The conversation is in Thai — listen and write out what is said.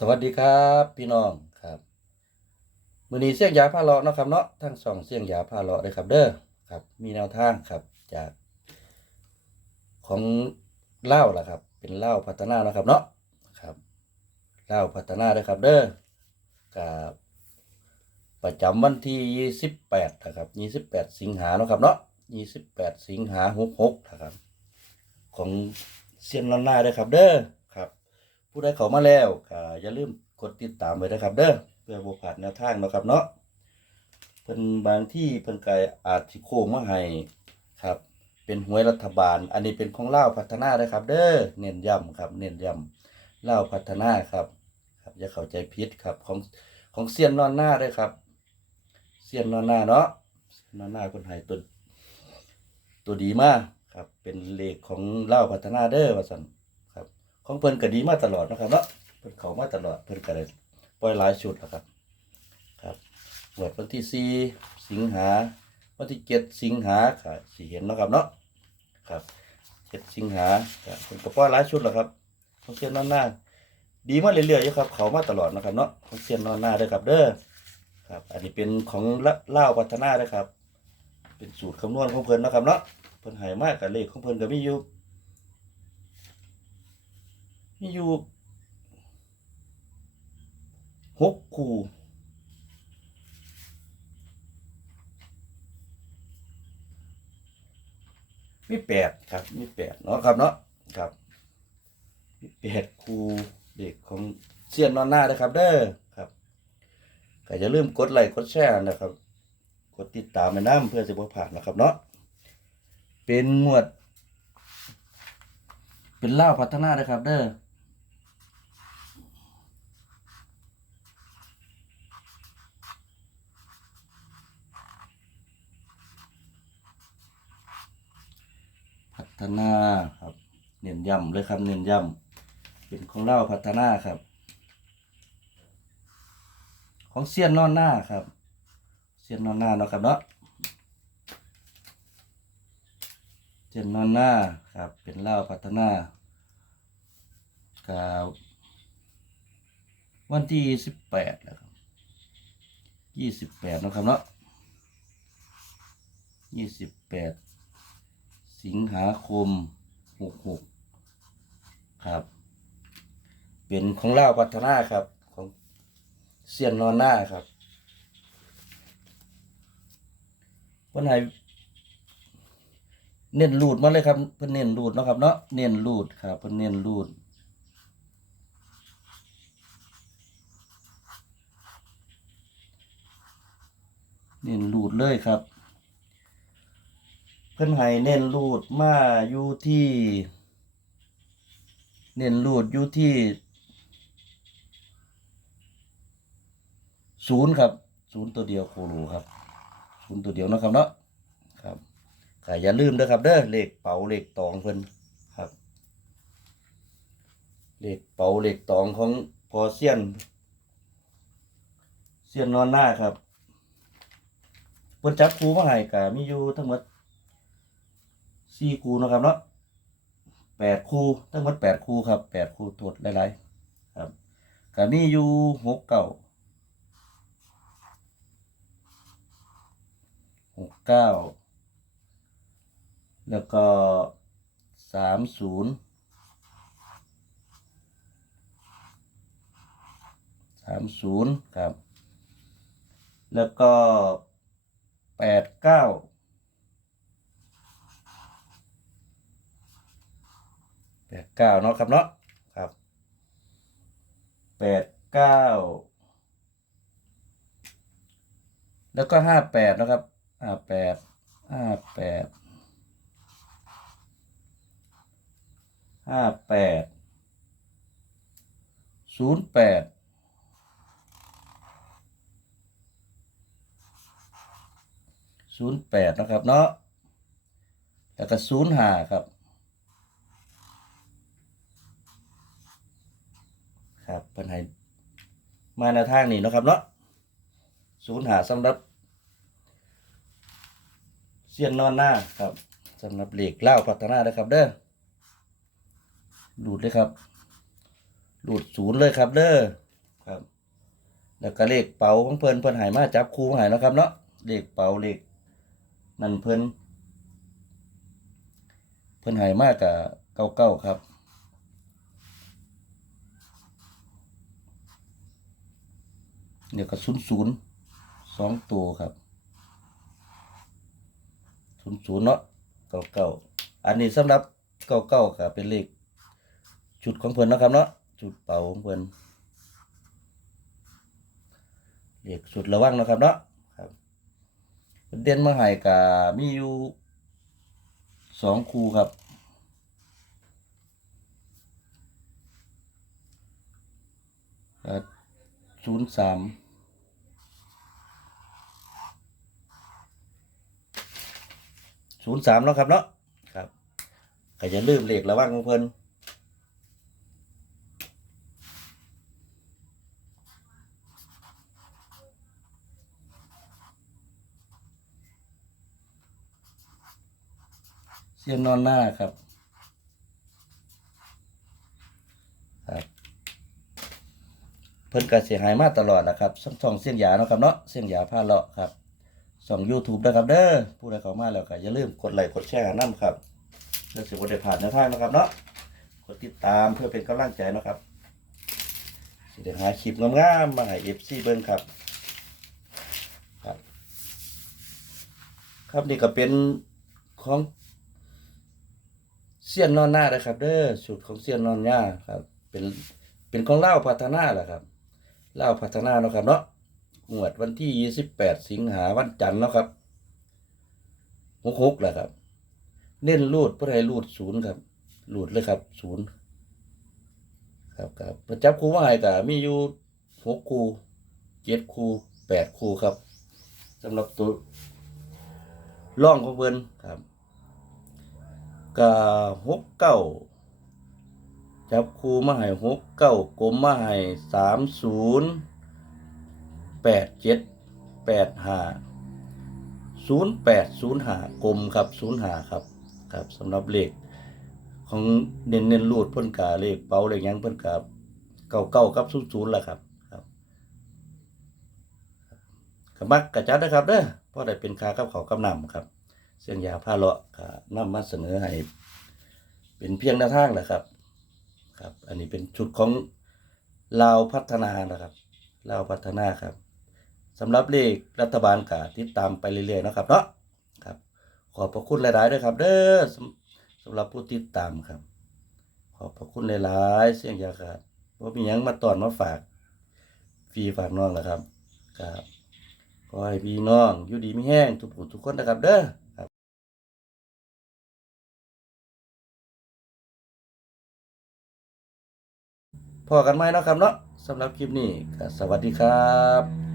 สวัสดีครับพี่น้องครับมือนี้เสี่ยงยาผ้าเลาะเนาะครับเนาะทั้งสองเสี่ยงยาผ้าเลาะเลยครับเด้อครับ มีแนวทางครับจากของเล่าล่ะครับ เป็นเล่าพัฒนาเนาะครับเนาะครับเล่าพัฒนาเลยครับเด้อกับประจำวันที่ยี่สิบแปดนะครับยี่สิบแปดสิงหาเนาะครับเนาะยี่สิบแปดสิงหาหกหกนะครับ ของเซียนลอนนาด้วยครับเด้อ ผู้ใดเข้ามาแล้วก็อย่าลืมกดติดตามไว้นะครับ เด้อเพื่อบ่พลาดแนวทางเนาะครับเนาะเพิ่นบางที่เพิ่นก็อาจสิโค้งมาให้ครับ เป็นหวยรัฐบาล อันนี้เป็นของเลาพัฒนาเด้ครับ เด้อเน้นย้ำครับ เน้นย้ำลาพัฒนาครับ ครับอย่าเข้าใจผิดครับของของเซียนนอนหน้าด้อครับเซียนนอนหน้าเนาะเซียนนอนหน้าเพิ่นให้ตัวตัวดีมากครับ เป็นเลขของเล่าพัฒนาเด้อว่าซั่น ของเพิ่นก็ดีมาตลอดนะครับเนาะเพิ่นเข้ามาตลอดเพิ่นก็ได้ปล่อยหลายชุดแล้วครับ ครับงวดวันที่สี่สิงหาวันที่เจ็ดสิงหาค่ะสิเห็นนะครับเนาะครับเจ็ดสิงหาก็เพิ่นก็ปล่อยหลายชุดแล้วครับของเซียนนอนหน้าดีมาเรื่อยๆอยู่ครับ เขามาตลอดนะครับเนาะของเซียนนอนหน้าด้อครับเด้อครับ อันนี้เป็นของเล่าพัฒนาเด้อครับ เป็นสูตรคำนวณของเพิ่นนะครับเนาะเพิ่นหายมากกับเลขของเพิ่นก็มีอยู่ อยู่หกคู่มีแปดครับ มีแปดเนาะครับเนาะครับมีแปดคู่เด็กของเซียนนอนหน้านะครับ เด้อครับก็อย่าลืมกดไลค์กดแชร์นะครับ กดติดตามไปน้ำเพื่อจะบ่ผ่านนะครับเนาะเป็นหมวด เป็นเล่าพัฒนานะครับ เด้อ ฒนาครับ เน้นย้ำเลยครับเน้นย้ำเป็นของเล่าพัฒนาครับ ของเซียนนอนหน้าครับเซียนนอนหน้าเนาะครับเนาะเจนนอนหน้าครับ เป็นเล่าพัฒนากับวันที่สิบแปดนะครับยี่สิบแปดนะครับเนาะยี่สิบแปด สิงหาคมหกหกครับ เป็นของเล่าพัฒนาครับ ของเซียนนอนหน้าครับวันไหนเน้นรูดมาเลยครับเพิ่นเน้นรูดเนาะครับเนาะเน้นรูดครับเพิ่นเน้นรูดเน้นรูดเลยครับ เพิ่นให้เน้นรูดมาอยู่ที่ เน้นรูดอยู่ที่ศูนย์ครับศูนย์ตัวเดียวโคโลครับศูนย์ตัวเดียวนะครับเนาะครับก็อย่าลืมเด้อครับเด้อเลขเป๋าเลขตองเพิ่นครับเลขเป๋าเลขตองของพอเซียนเซียนนอนหน้าครับเพิ่นจับครูมาให้ก็มีอยู่ทั้งหมด สี่คูนะครับเนาะแปดคูทั้งหมดแปดคูครับแปดครูโทษหลายๆครับก็มีอยู่หกเก้าหกเก้าแล้วก็สามศูนย์สามศูนย์ครับ แล้วก็แปดเก้า แปดเก้าเนาะครับเนาะครับแปดเก้าแล้วก็ห้าแปดนะครับห้าแปดห้าแปดห้าแปดศูนย์แปดศูนย์แปดนะครับเนาะแล้วก็ศูนย์ห้าครับ ครับเป็นให้มาในทางนี้เนาะครับเนาะศูนย์หาสำหรับ เสียนนอนหน้าครับสำหรับเหล็กเล่าพัฒนานะครับเด้อหลุดเลยครับหลุดศูนย์เลยครับเด้อแล้วก็เลขเป๋าของเพิ่นเพิ่นหายมาจับคูหายเนาะครับเนาะเลขเป๋าเลขนั่นเพิ่นเพิ่นหายมากกับเก้าเก้าครับ เดี๋ยก็ศูนย์ศูนย์สองตัวครับศูนย์ศูนย์เนาะเก้าเก้าอันนี้สำหรับเก้าเก้าก็เป็นเลขจุดของเพิ่นนะครับเนาะจุดเป่าของเพิ่นเลขสุดระวังนะครับเนาะครับเด่นมาให้ก็มีอยู่สองคู่ครับอะ ศูนย์สามศูนย์สามเนาะครับเนาะครับก็อย่าลืมเลขระวังของเพิ่นเสียงนอนหน้าครับ เพิ่นก็เสียหายมาตลอดนะครับช่องช่องเสียงหยาเนาะครับเนาะเสียงหยาพาเลาะครับส่อง YouTube นะครับเด้อผู้ใดเข้ามาแล้วก็อย่าลืมกดไลค์กดแชร์นำครับเพื่อสิบ่ได้พลาดแนวทางนะครับเนาะกดติดตามเพื่อเป็นกำลังใจนะครับสิได้หาคลิปงามๆมาให้ FC เบิ่งครับ ครับ ครับนี่ก็เป็นของเสี้ยนนอนหน้านะครับ เด้อสูตรของเสี้ยนนอนหน้าครับ เป็นเป็นของเล่าพัฒนาแหละครับ เล่าพัฒนาเนาะครับเนาะงวดวันที่ 28 สิงหาวันจันทร์เนาะครับหกหกแหละครับ เน้นรูดเพื่อให้รูดศูนย์ครับรูดเลยครับศูนย์ครับครับประจับครูว่าไงกับมีอยู่หกครูเจ็ดครูแปดครูครับสำหรับตัวร่องของเพิ่นครับก็หกเก้า จับคูมาให้หกเก้ากลมมาให้สามศูนย์แปดเจ็ดแปดห้าศูนย์แปดศูนย์หากลมครับศูนย์หาครับครับสำหรับเลขของเน้นเน้นรูดพ่นกาเลขเป๋าเลขยังพ่นกาเก้าเก้ากับศูนย์ศูนย์ละครับครับกมักกระจัดนะครับเด้อเพราะได้เป็นคากับเขากำนำครับ เส้นยาผ้าเลาะก็นำมาเสนอให้เป็นเพียงแนวทางแหละครับ ครับ อันนี้เป็นชุดของลาวพัฒนานะครับลาวพัฒนาครับสำหรับเลขรัฐบาลกาติดตามไปเรื่อยๆนะครับเนาะครับ ขอบพระคุณหลายๆด้วยครับ เด้อสำหรับผู้ติดตามครับ ขอบพระคุณหลายๆเสียงยาขาดว่ามียังมาตอนมาฝากฟรีฝากน้องนะครับครับขอให้พี่น้องอยู่ดีไมีแห้งทุกผู้ทุกคนนะครับ เด้อ พอกันไหมเนาะครับเนาะสำหรับคลิปนี้ก็สวัสดีครับ